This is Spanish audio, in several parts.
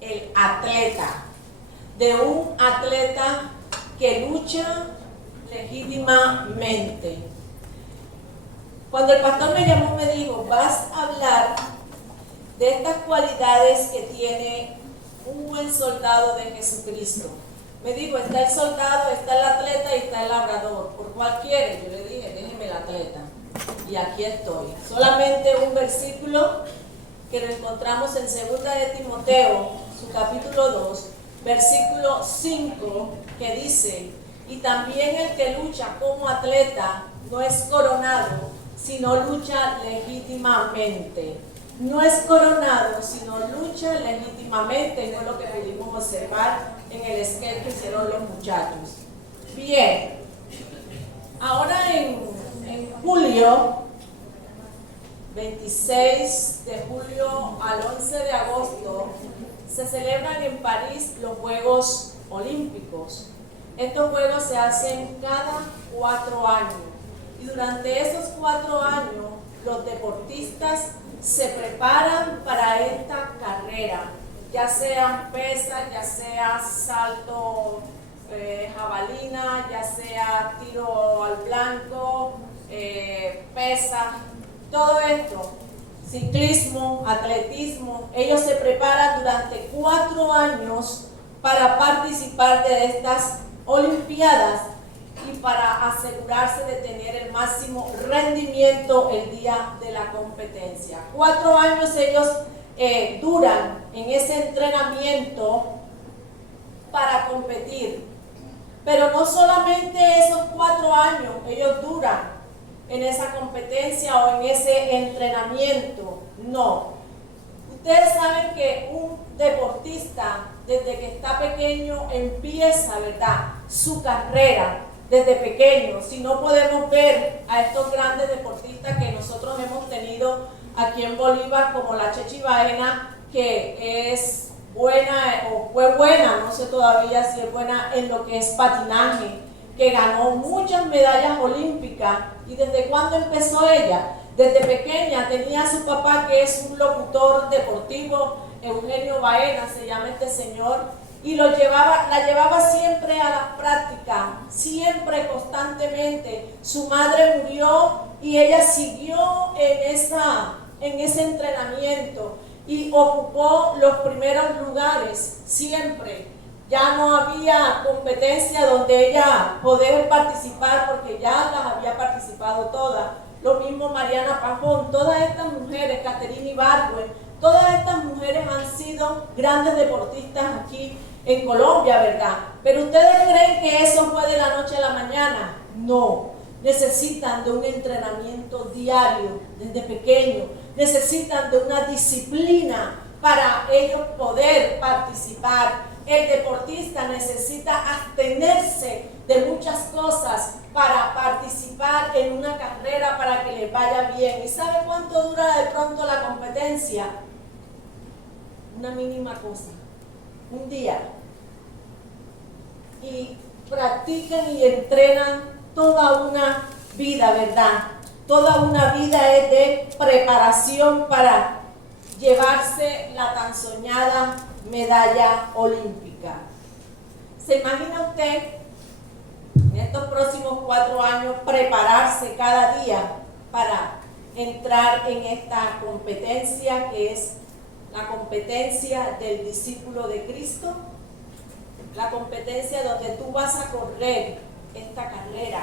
el atleta, de un atleta que lucha legítimamente. Cuando el pastor me llamó, me dijo, vas a hablar de estas cualidades que tiene un buen soldado de Jesucristo. Me dijo, está el soldado, está el atleta y está el labrador. ¿Por cuál quiere? Yo le dije, déjeme el atleta. Y aquí estoy. Solamente un versículo que lo encontramos en 2 de Timoteo, su capítulo 2, versículo 5, que dice, y también el que lucha como atleta no es coronado, sino lucha legítimamente. No es coronado, sino lucha legítimamente, y fue lo que pudimos observar en el sketch que hicieron los muchachos. Bien, ahora en julio, 26 de julio al 11 de agosto, se celebran en París los Juegos Olímpicos. Estos juegos se hacen cada 4 años, y durante esos 4 años los deportistas se preparan para esta carrera, ya sea pesa, ya sea salto jabalina, ya sea tiro al blanco, pesa, todo esto, ciclismo, atletismo. Ellos se preparan durante 4 años para participar de estas olimpiadas y para asegurarse de tener el máximo rendimiento el día de la competencia. 4 años ellos duran en ese entrenamiento para competir. Pero no solamente esos 4 años ellos duran en esa competencia o en ese entrenamiento, no. Ustedes saben que un deportista desde que está pequeño empieza, ¿verdad?, su carrera desde pequeño. Si no podemos ver a estos grandes deportistas que nosotros hemos tenido aquí en Bolívar, como la Chechi Baena, que es buena o fue buena, no sé todavía si es buena en lo que es patinaje, que ganó muchas medallas olímpicas. ¿Y desde cuándo empezó ella? Desde pequeña tenía a su papá, que es un locutor deportivo, Eugenio Baena se llama este señor, y la llevaba siempre a las prácticas, siempre, constantemente. Su madre murió y ella siguió en ese entrenamiento y ocupó los primeros lugares siempre. Ya no había competencia donde ella poder participar, porque ya las había participado todas. Lo mismo Mariana Pajón, todas estas mujeres, Caterina Ibargüen, todas estas mujeres han sido grandes deportistas aquí en Colombia, ¿verdad? Pero ¿ustedes creen que eso fue de la noche a la mañana? No. Necesitan de un entrenamiento diario, desde pequeño. Necesitan de una disciplina para ellos poder participar. El deportista necesita abstenerse de muchas cosas para participar en una carrera, para que le vaya bien. ¿Y sabe cuánto dura de pronto la competencia? Una mínima cosa, un día. Y practican y entrenan toda una vida, ¿verdad? Toda una vida es de preparación para llevarse la tan soñada medalla olímpica. ¿Se imagina usted en estos próximos 4 años prepararse cada día para entrar en esta competencia, que es la competencia del discípulo de Cristo? La competencia donde tú vas a correr esta carrera.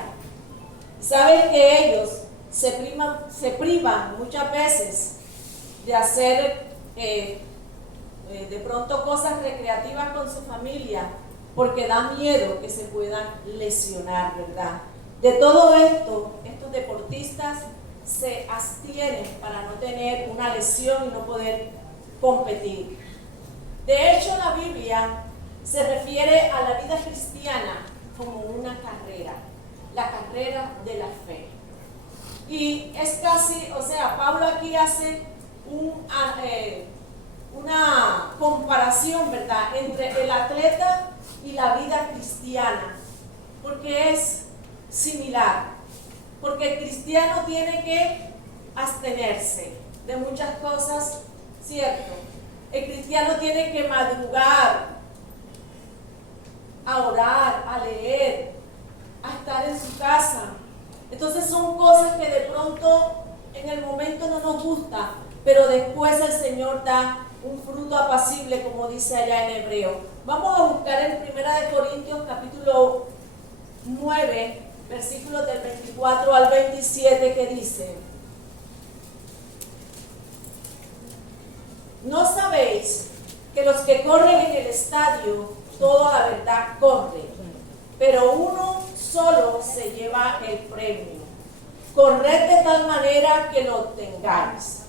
¿Saben que ellos se privan muchas veces de hacer de pronto cosas recreativas con su familia, porque da miedo que se puedan lesionar, ¿verdad? De todo esto, estos deportistas se abstienen para no tener una lesión y no poder competir. De hecho, la Biblia se refiere a la vida cristiana como una carrera, la carrera de la fe. Y es casi, o sea, Pablo aquí hace una comparación, ¿verdad?, entre el atleta y la vida cristiana, porque es similar, porque el cristiano tiene que abstenerse de muchas cosas, ¿cierto? El cristiano tiene que madrugar a orar, a leer, a estar en su casa. Entonces son cosas que de pronto en el momento no nos gusta, pero después el Señor da un fruto apacible, como dice allá en Hebreo. Vamos a buscar en 1 Corintios capítulo 9, versículos del 24 al 27, que dice: ¿no sabéis que los que corren en el estadio, toda la verdad corren, pero uno solo se lleva el premio? Corred de tal manera que lo obtengáis.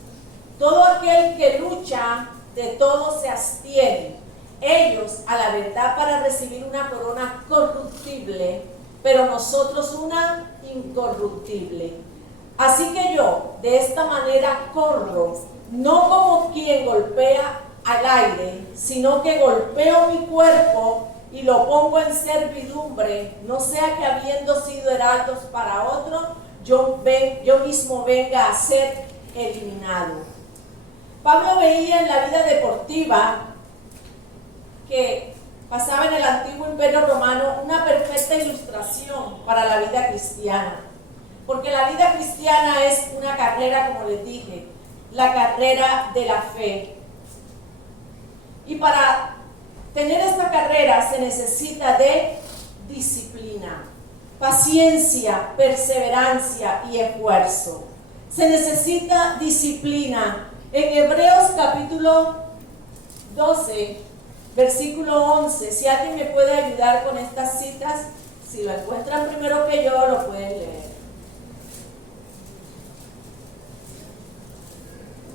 Todo aquel que lucha, de todo se abstiene. Ellos a la verdad para recibir una corona corruptible, pero nosotros una incorruptible. Así que yo de esta manera corro, no como quien golpea al aire, sino que golpeo mi cuerpo y lo pongo en servidumbre, no sea que habiendo sido heraldos para otro, yo mismo venga a ser eliminado. Pablo veía en la vida deportiva que pasaba en el antiguo imperio romano una perfecta ilustración para la vida cristiana, porque la vida cristiana es una carrera, como les dije, la carrera de la fe. Y para tener esta carrera se necesita de disciplina, paciencia, perseverancia y esfuerzo. Se necesita disciplina. En Hebreos capítulo 12, versículo 11, si alguien me puede ayudar con estas citas, si lo encuentran primero que yo, lo pueden leer.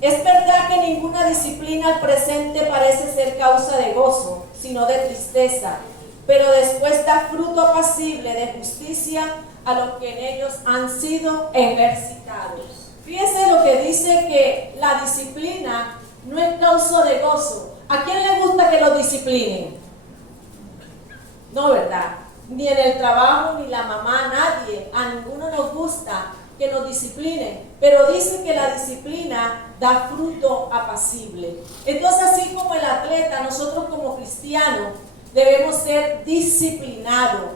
Es verdad que ninguna disciplina al presente parece ser causa de gozo, sino de tristeza, pero después da fruto apacible de justicia a los que en ellos han sido ejercitados. Fíjense lo que dice, que la disciplina no es causa de gozo. ¿A quién le gusta que lo disciplinen? No, ¿verdad? Ni en el trabajo, ni la mamá, nadie. A ninguno nos gusta que nos disciplinen, pero dice que la disciplina da fruto apacible. Entonces, así como el atleta, nosotros como cristianos debemos ser disciplinados,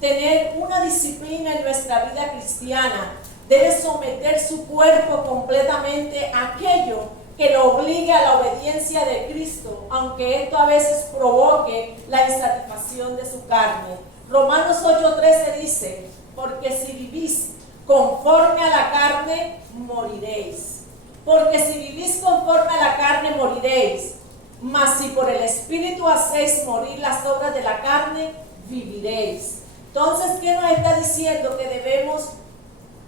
tener una disciplina en nuestra vida cristiana. Debe someter su cuerpo completamente a aquello que lo obligue a la obediencia de Cristo, aunque esto a veces provoque la insatisfacción de su carne. Romanos 8:13 dice: porque si vivís conforme a la carne, moriréis. Porque si vivís conforme a la carne, moriréis. Mas si por el Espíritu hacéis morir las obras de la carne, viviréis. Entonces, ¿qué nos está diciendo? Que debemos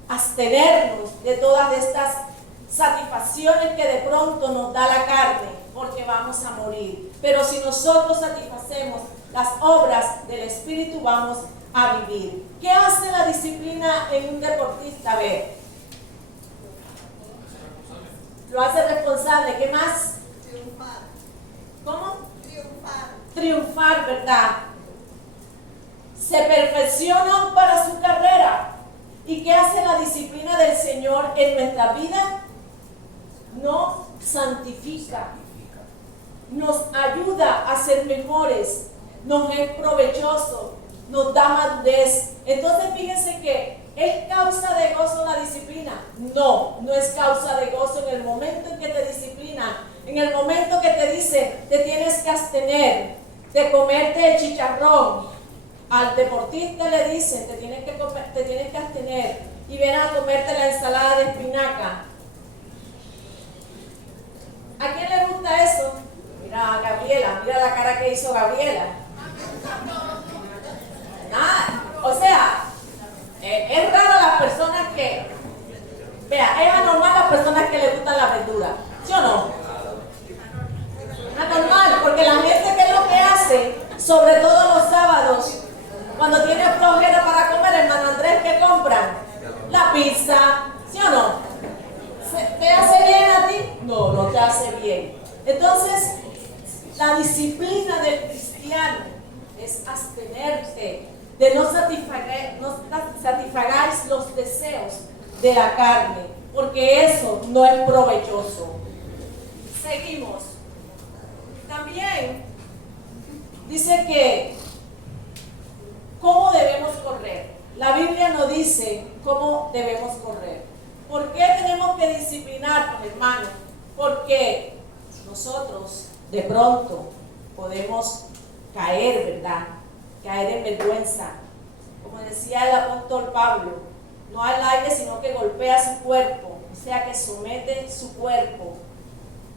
abstenernos de todas estas satisfacciones que de pronto nos da la carne, porque vamos a morir. Pero si nosotros satisfacemos las obras del Espíritu, vamos a vivir. ¿Qué hace la disciplina en un deportista? A ver, lo hace responsable. ¿Qué más? Triunfar. ¿Cómo? Triunfar. Triunfar, ¿verdad? Se perfeccionan para su carrera. ¿Y qué hace la disciplina del Señor en nuestra vida? Nos santifica, nos ayuda a ser mejores, nos es provechoso, nos da madurez. Entonces fíjense que ¿es causa de gozo la disciplina? No, no es causa de gozo en el momento en que te disciplina, en el momento que te dice te tienes que abstener de comerte el chicharrón. Al deportista le dicen te tienes que abstener y ven a comerte la ensalada de espinaca. ¿A quién le gusta eso? Mira a Gabriela, mira la cara que hizo Gabriela. Nada, o sea, es raro las personas que, vea, es anormal las personas que le gustan la verdura, ¿sí o no? Anormal, porque la gente, ¿qué es lo que hace? Sobre todo los sábados, cuando tiene flojera para comer, hermano Andrés, ¿qué compran? La pizza, ¿sí o no? ¿Te hace bien a ti? No, no te hace bien. Entonces, la disciplina del cristiano es abstenerse de no satisfagáis los deseos de la carne, porque eso no es provechoso. Seguimos. dice que ¿cómo debemos correr? La Biblia no dice cómo debemos correr. ¿Por qué tenemos que disciplinarnos, hermanos? Porque nosotros de pronto podemos caer, ¿verdad? Caer en vergüenza. Como decía el apóstol Pablo, no al aire, sino que golpea su cuerpo, o sea que somete su cuerpo.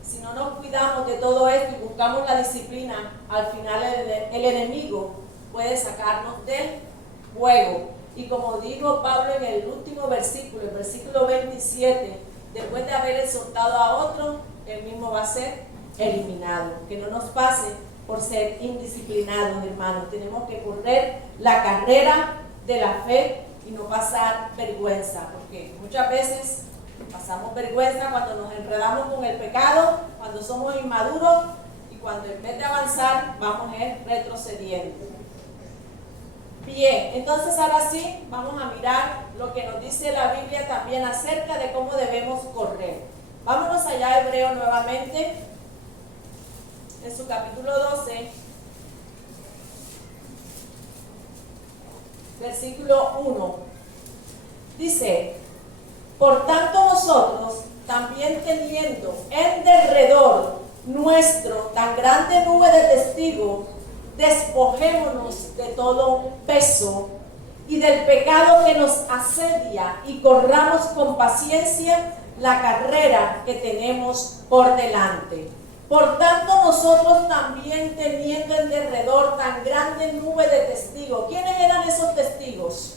Si no nos cuidamos de todo esto y buscamos la disciplina, al final el enemigo puede sacarnos del juego. Y como dijo Pablo en el último versículo, el versículo 27, después de haber exhortado a otro, él mismo va a ser eliminado. Que no nos pase por ser indisciplinados, hermanos. Tenemos que correr la carrera de la fe y no pasar vergüenza, porque muchas veces pasamos vergüenza cuando nos enredamos con el pecado, cuando somos inmaduros y cuando en vez de avanzar vamos retrocediendo. Bien, entonces ahora sí vamos a mirar lo que nos dice la Biblia también acerca de cómo debemos correr. Vámonos allá a Hebreo nuevamente, en su capítulo 12, versículo 1. Dice: por tanto nosotros, también teniendo en derredor nuestro tan grande nube de testigos, despojémonos de todo peso y del pecado que nos asedia y corramos con paciencia la carrera que tenemos por delante. Por tanto nosotros también teniendo en derredor tan grande nube de testigos. ¿Quiénes eran esos testigos?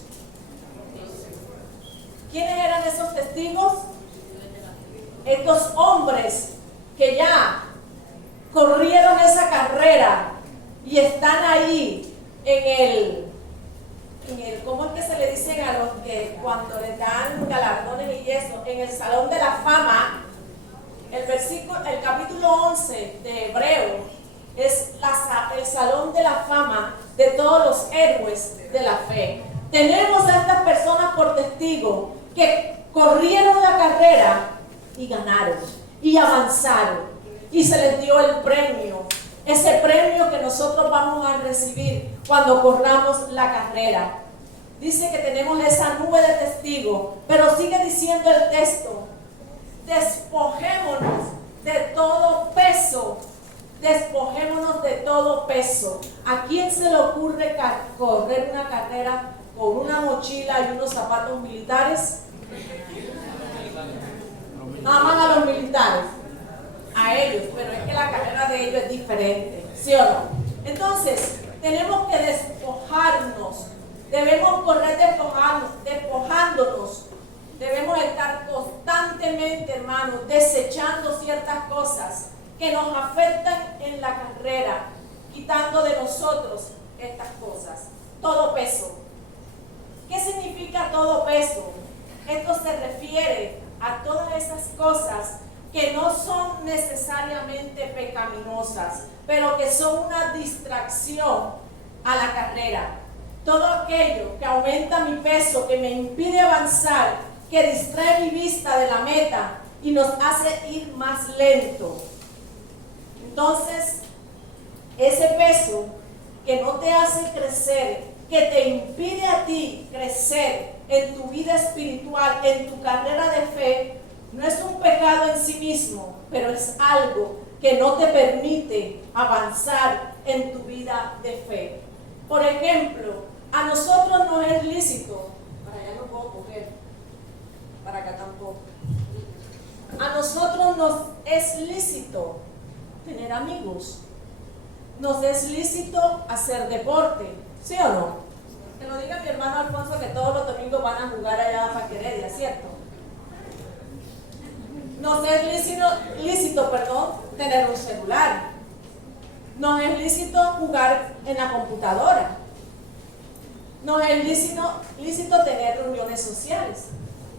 ¿Quiénes eran esos testigos? Estos hombres que ya corrieron esa carrera y están ahí en el ¿cómo es que se le dicen a los que cuando les dan galardones y eso? En el salón de la fama. El capítulo 11 de Hebreo es el salón de la fama de todos los héroes de la fe. Tenemos a estas personas por testigos que corrieron la carrera y ganaron y avanzaron y se les dio el premio, ese premio que nosotros vamos a recibir cuando corramos la carrera. Dice que tenemos esa nube de testigos, pero sigue diciendo el texto: despojémonos de todo peso. Despojémonos de todo peso. ¿A quién se le ocurre correr una carrera con una mochila y unos zapatos militares? Nada más a los militares, a ellos, pero es que la carrera de ellos es diferente, ¿sí o no? Entonces, tenemos que despojarnos, debemos correr despojándonos, debemos estar constantemente, hermanos, desechando ciertas cosas que nos afectan en la carrera, quitando de nosotros estas cosas. Todo peso. ¿Qué significa todo peso? Esto se refiere a todas esas cosas que no son necesariamente pecaminosas, pero que son una distracción a la carrera. Todo aquello que aumenta mi peso, que me impide avanzar, que distrae mi vista de la meta y nos hace ir más lento. Entonces, ese peso que no te hace crecer, que te impide a ti crecer en tu vida espiritual, en tu carrera de fe, no es un pecado en sí mismo, pero es algo que no te permite avanzar en tu vida de fe. Por ejemplo, a nosotros nos es lícito, para allá no puedo coger, para acá tampoco. A nosotros nos es lícito tener amigos, nos es lícito hacer deporte, ¿sí o no? Que lo diga mi hermano Alfonso, que todos los domingos van a jugar allá a Paqueredia, ¿cierto? Nos es lícito, tener un celular. Nos es lícito jugar en la computadora. Nos es lícito tener reuniones sociales.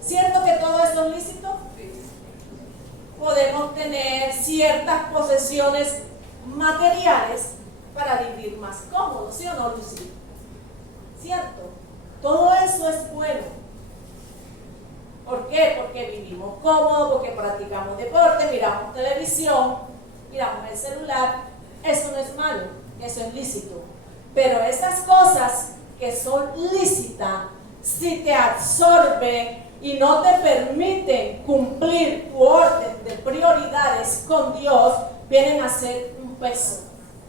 ¿Cierto que todo eso es lícito? Podemos tener ciertas posesiones materiales para vivir más cómodos, ¿sí o no, Lucy? ¿Cierto? Todo eso es bueno. ¿Por qué? Porque vivimos cómodos, porque practicamos deporte, miramos televisión, miramos el celular. Eso no es malo. eso es lícito. Pero esas cosas que son lícitas, si te absorben y no te permiten cumplir tu orden de prioridades con Dios, vienen a ser un peso.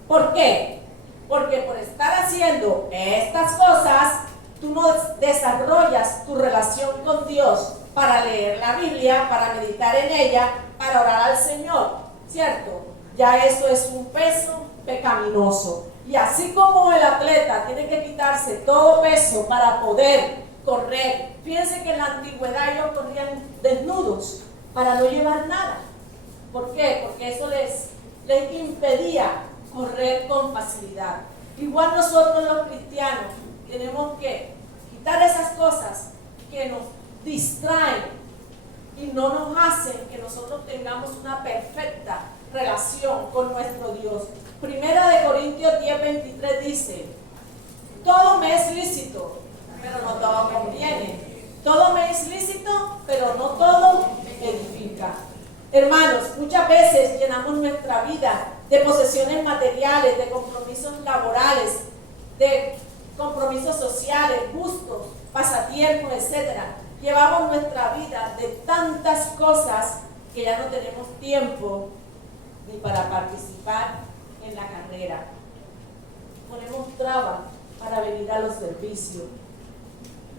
¿Por qué? Porque por estar haciendo estas cosas, tú no desarrollas tu relación con Dios para leer la Biblia, para meditar en ella, para orar al Señor, ¿cierto? Ya eso es un peso pecaminoso. Y así como el atleta tiene que quitarse todo peso para poder correr, fíjense que en la antigüedad ellos corrían desnudos para no llevar nada. ¿Por qué? Porque eso les impedía correr con facilidad. Igual nosotros los cristianos tenemos que quitar esas cosas que nos distraen y no nos hacen que nosotros tengamos una perfecta relación con nuestro Dios. Primera de Corintios 10:23 dice: todo me es lícito, pero no todo conviene. Todo me es lícito, pero no todo edifica. Hermanos, muchas veces llenamos nuestra vida de posesiones materiales, de compromisos laborales, de compromisos sociales, gustos, pasatiempos, etc. Llevamos nuestra vida de tantas cosas que ya no tenemos tiempo ni para participar en la carrera. Ponemos trabas para venir a los servicios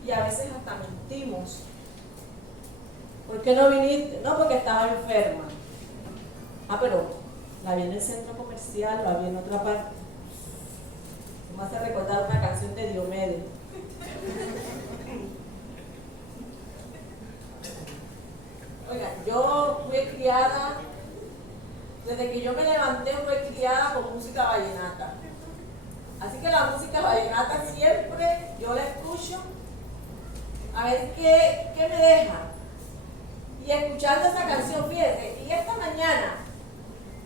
y a veces hasta mentimos. ¿Por qué no viniste? No, porque estaba enferma. Pero la vi en el centro comercial, la vi en otra parte. Me hace recordar una canción de Diomedes. Oigan, yo fui criada, desde que yo me levanté fui criada con música vallenata. Así que la música vallenata siempre yo la escucho a ver qué me deja. Y escuchando esa canción, fíjense, y esta mañana,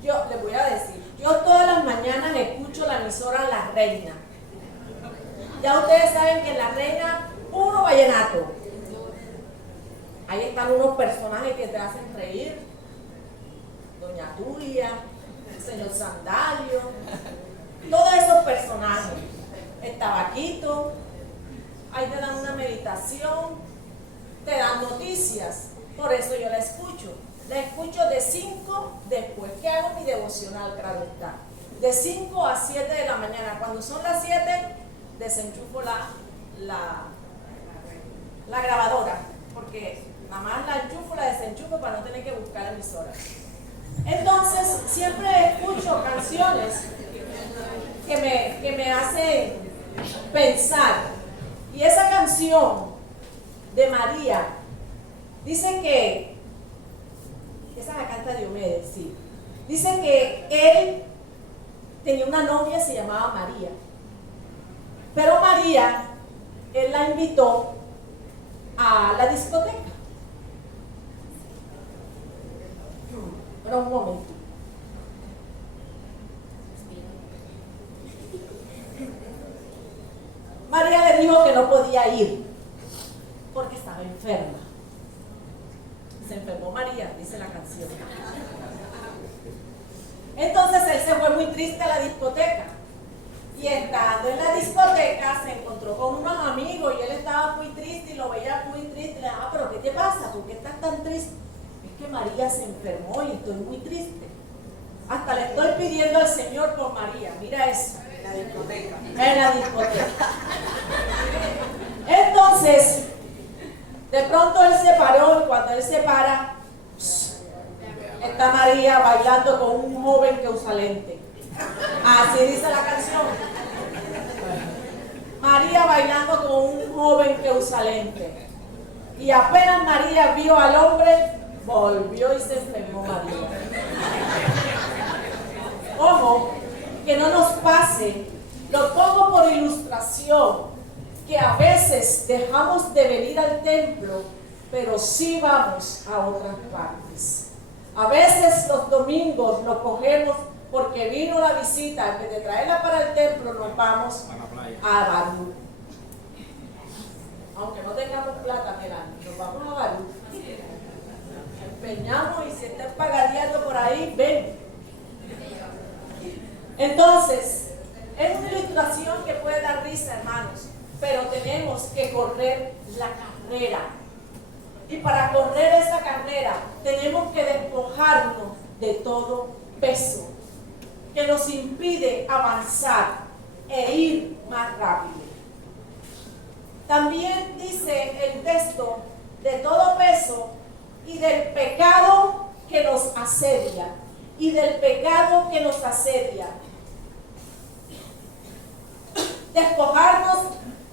yo les voy a decir, yo todas las mañanas escucho la emisora La Reina. Ya ustedes saben que en La Reina, puro vallenato. Ahí están unos personajes que te hacen reír. Doña Tulia, el señor Sandalio, todos esos personajes. El Tabaquito, ahí te dan una meditación, te dan noticias. Por eso yo la escucho. La escucho de 5 después que hago mi devocional, claro está. De 5 a 7 de la mañana. Cuando son las 7, desenchufo la grabadora. Porque nada más la enchufo, la desenchufo para no tener que buscar emisoras. Entonces, siempre escucho canciones que me hacen pensar. Y esa canción de María, dice que, esa la canta Diomedes, sí. Dice que él tenía una novia, se llamaba María. Pero María, él la invitó a la discoteca. Pero un momento. María le dijo que no podía ir porque estaba enferma. Se enfermó María, dice la canción. Entonces él se fue muy triste a la discoteca. Y estando en la discoteca se encontró con unos amigos y él estaba muy triste y lo veía muy triste. Le daba, ¿pero qué te pasa? ¿Por qué estás tan triste? Es que María se enfermó y estoy muy triste. Hasta le estoy pidiendo al Señor por María. Mira eso. En la discoteca. En la discoteca. Entonces, de pronto él se paró y cuando él se para, está María bailando con un joven que usa lente. Así dice la canción. María bailando con un joven que usa lente. Y apenas María vio al hombre, volvió y se enfermó María. Ojo, que no nos pase, lo pongo por ilustración, que a veces dejamos de venir al templo, pero sí vamos a otras partes. A veces los domingos lo cogemos porque vino la visita, en vez de traerla para el templo, nos vamos a Barú. Aunque no tengamos plata, Melanie, nos vamos a Barú. Empeñamos y si están pagadeando por ahí, ven. Entonces, Es una ilustración que puede dar risa, hermanos, pero tenemos que correr la carrera. Y para correr esa carrera tenemos que despojarnos de todo peso que nos impide avanzar e ir más rápido. También dice el texto de todo peso y del pecado que nos asedia. Y del pecado que nos asedia. Despojarnos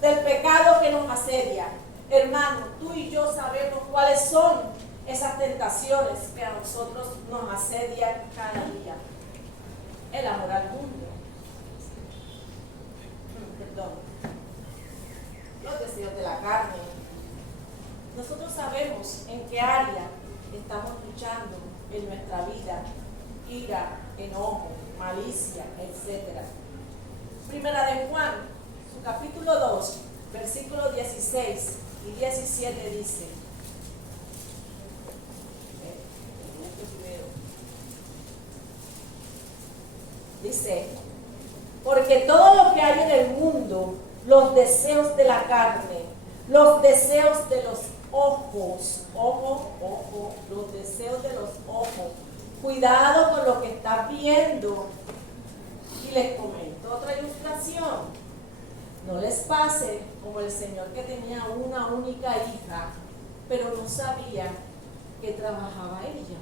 del pecado que nos asedia. Hermano, tú y yo sabemos cuáles son esas tentaciones que a nosotros nos asedian cada día. El amor al mundo. Perdón. Los deseos de la carne. Nosotros sabemos en qué área estamos luchando en nuestra vida. Ira, enojo, malicia, etc. Primera de Juan, su capítulo 2, versículos 16 y 17 dice: porque todo lo que hay en el mundo, los deseos de la carne, los deseos de los ojos, los deseos de los ojos, cuidado con lo que estás viendo. Y les comento otra ilustración. No les pase como el señor que tenía una única hija, pero no sabía que trabajaba ella.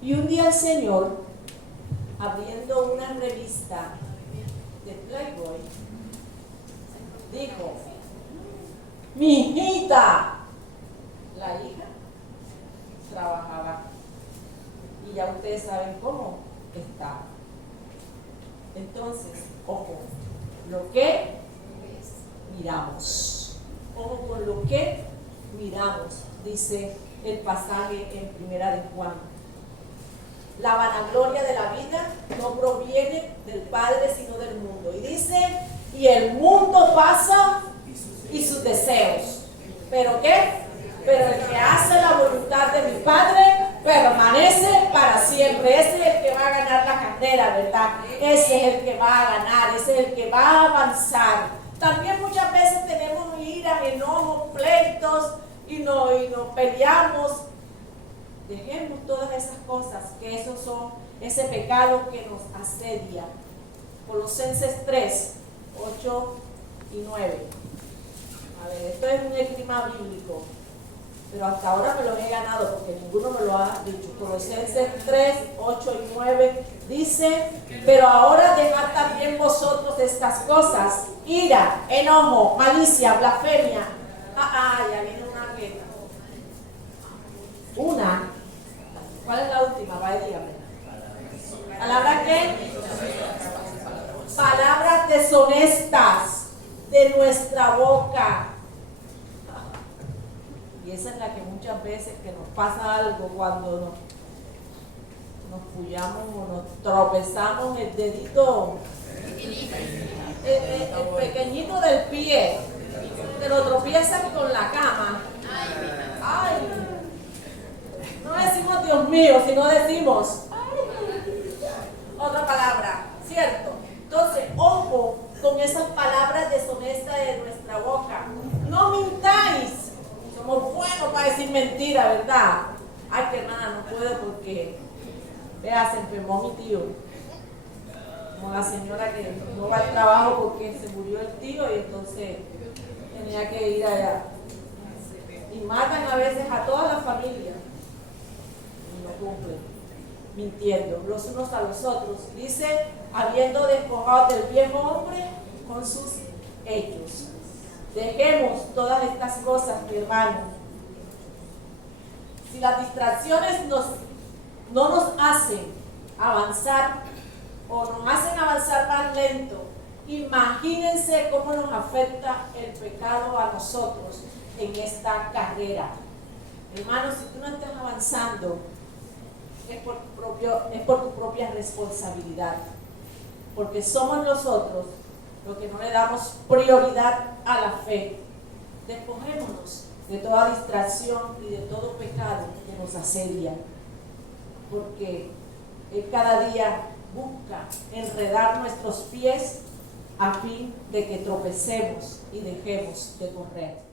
Y un día el señor, abriendo una revista de Playboy, dijo: mi hijita, la hija trabajaba. Y ya ustedes saben cómo está. Entonces, ojo, lo que miramos. Ojo con lo que miramos, dice el pasaje en Primera de Juan. La vanagloria de la vida no proviene del Padre, sino del mundo. Y dice, y el mundo pasa y sus deseos. ¿Pero qué? Pero el que hace la voluntad de mi Padre permanece para siempre. Ese es el que va a ganar la carrera, ¿verdad? Ese es el que va a ganar, ese es el que va a avanzar. También muchas veces tenemos ira, enojos, pleitos y nos peleamos. Dejemos todas esas cosas, que esos son ese pecado que nos asedia. Colosenses 3, 8 y 9. A ver, esto es un esquema bíblico, pero hasta ahora me lo he ganado porque ninguno me lo ha dicho. Colosenses 3, 8 y 9 dice: pero ahora dejad también vosotros estas cosas: ira, enojo, malicia, blasfemia. Ya viene una que. ¿Cuál es la última? Vaya, dígame. ¿Palabras qué? Palabras deshonestas de nuestra boca. Y esa es la que muchas veces que nos pasa algo cuando nos puyamos o nos tropezamos, el dedito, el pequeñito del pie, te lo tropiezan con la cama. Ay, no decimos Dios mío, sino decimos otra palabra, ¿cierto? Entonces, ojo con esas palabras deshonestas de nuestra boca. No mintáis. Somos buenos para decir mentira, ¿verdad? Ay, que hermana, no puedo porque, vea, se enfermó mi tío. Como la señora que no va al trabajo porque se murió el tío y entonces tenía que ir allá. Y matan a veces a toda la familia. Y no cumplen, mintiendo los unos a los otros. Dice, habiendo despojado del viejo hombre con sus hechos. Dejemos todas estas cosas, mi hermano. Si las distracciones no nos hacen avanzar o nos hacen avanzar más lento, imagínense cómo nos afecta el pecado a nosotros en esta carrera. Hermano, si tú no estás avanzando, es por tu propia responsabilidad, porque somos nosotros los que no le damos prioridad a la fe. Despojémonos de toda distracción y de todo pecado que nos asedia, porque Él cada día busca enredar nuestros pies a fin de que tropecemos y dejemos de correr.